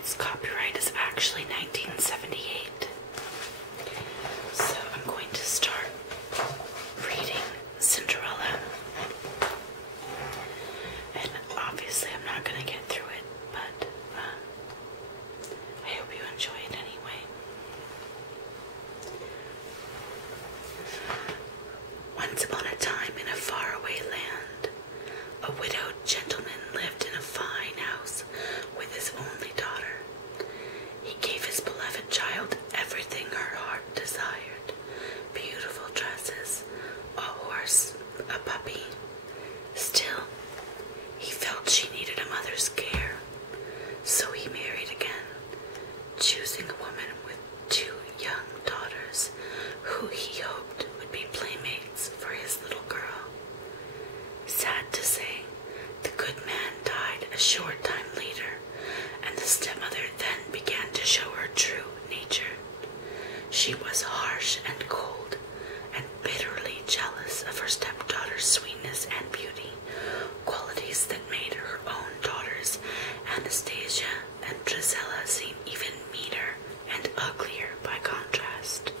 its copyright is actually 1978. So I'm going to start reading Cinderella. And obviously I'm not going to get through it, but I hope you enjoy it anyway. Once upon a time in a faraway land, a widowed gentleman lived in a fine house with his only daughter. He gave his beloved child everything her heart desired: beautiful dresses, a horse, a puppy. Still, he felt she needed a mother's care, so he married again, choosing a woman with 2 young daughters who he hoped would be playmates for his little girl. Sad to say, the good man died a short time later, and the stepmother then began to show her true nature. She was harsh and cold, and bitterly jealous of her stepdaughter's sweetness and beauty, qualities that made her own daughters, Anastasia and Drizella, seem even meaner and uglier by contrast.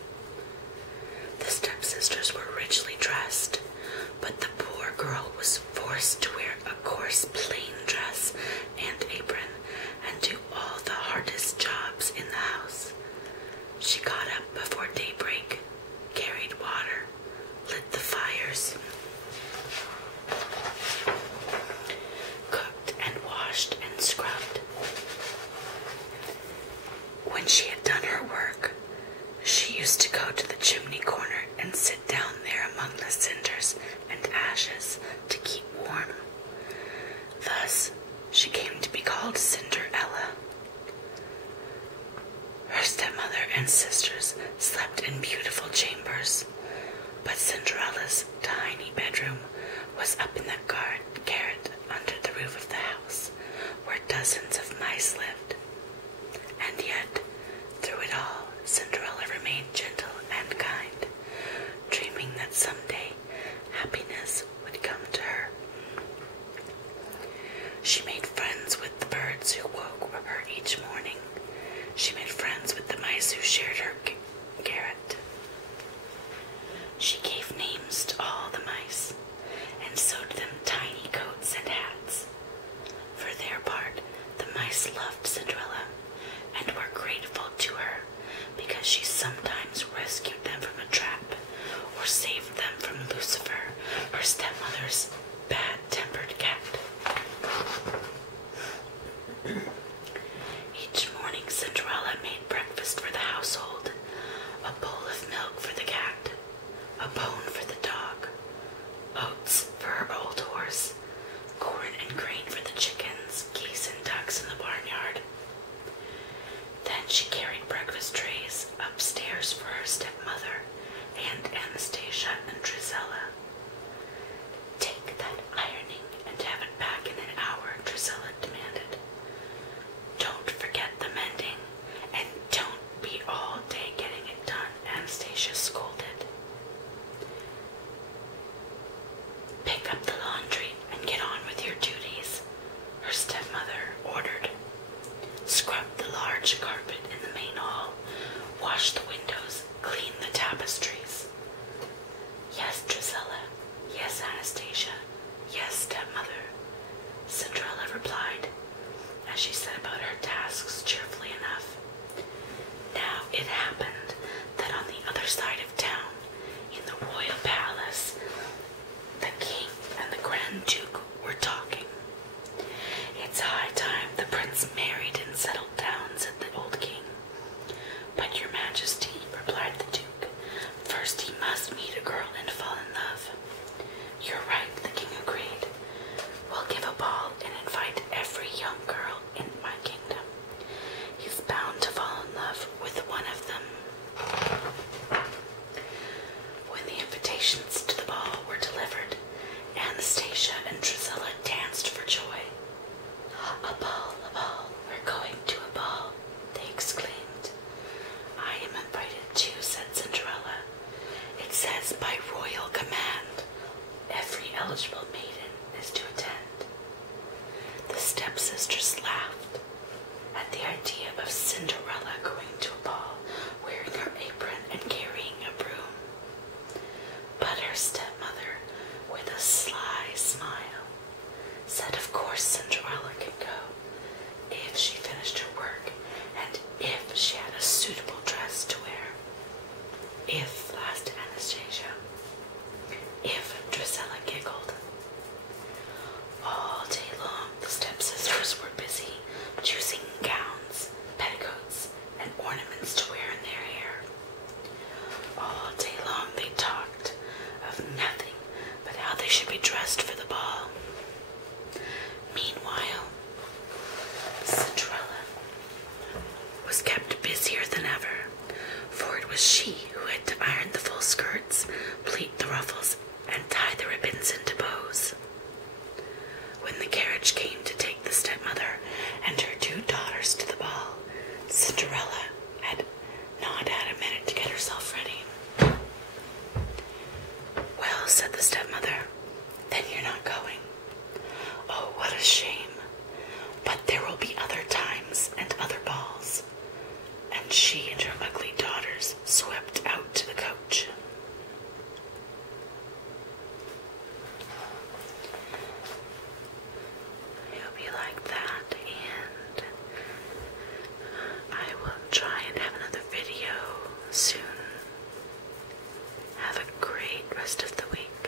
The stepsisters were richly dressed, but the poor girl was forced to wear a coarse plain dress and apron and do all the hardest jobs in the house. She got up before daybreak, carried water, lit the fires, cooked and washed and scrubbed. When she had done her work, she used to go to the chimney corner and sit down there among the cinders and ashes to keep warm. Thus, she came to be called Cinderella. Her stepmother and sisters slept in beautiful chambers, but Cinderella's tiny bedroom was up in the garret under the roof of the house, where dozens of mice lived. And yet, through it all, Cinderella remained gentle and kind, dreaming that someday happiness would come to her. She made friends with the birds who woke her each morning. She made friends with the mice who shared her garret. She gave names to all the mice, and sewed them tiny coats and hats. For their part, the mice loved Cinderella, and were grateful to her, because she sometimes rescued them from a trap, or saved them from Lucifer, her stepmother's bad-tempered cat. Each morning Cinderella made breakfast for the household: a bowl of milk for the cat, a bone for the dog, oats for her old horse, corn and grain for the chickens, geese, and ducks in the barnyard. Then she carried breakfast trays upstairs for her stepmother and Anastasia and Drizella. "Take that ironing and have it back in an hour," Drizella demanded. "Don't forget the mending, and don't be all day getting it done," Anastasia scolded. "Pick up the laundry and get on with your duties," her stepmother ordered. "Scrub the large carpet in the main hall, wash the windows, clean the tapestries." "Yes, Drizella. Yes, Anastasia. Yes, stepmother," Cinderella replied, as she set about her tasks cheerfully enough. Now it happened that on the other side of town, in the royal palace, the king and the Grand Duke were talking. "It's high time the prince married and settled down," said the old king. "But your majesty," replied the duke, "first he must meet a girl and fall in love." "You're right," the king agreed. "We'll give a ball and invite every young girl in my kingdom. He's bound to fall in love with one of them." was she who had to iron the full skirts, pleat the ruffles, and tie the ribbons into bows. When the carriage came to take the stepmother and her 2 daughters to the ball, Cinderella had not had a minute to get herself ready. "Well," said the stepmother, "then you're not going. Oh, what a shame. But there will be other times and other balls." And she and her ugly daughters swept out to the coach. I hope you liked that, and I will try and have another video soon. Have a great rest of the week.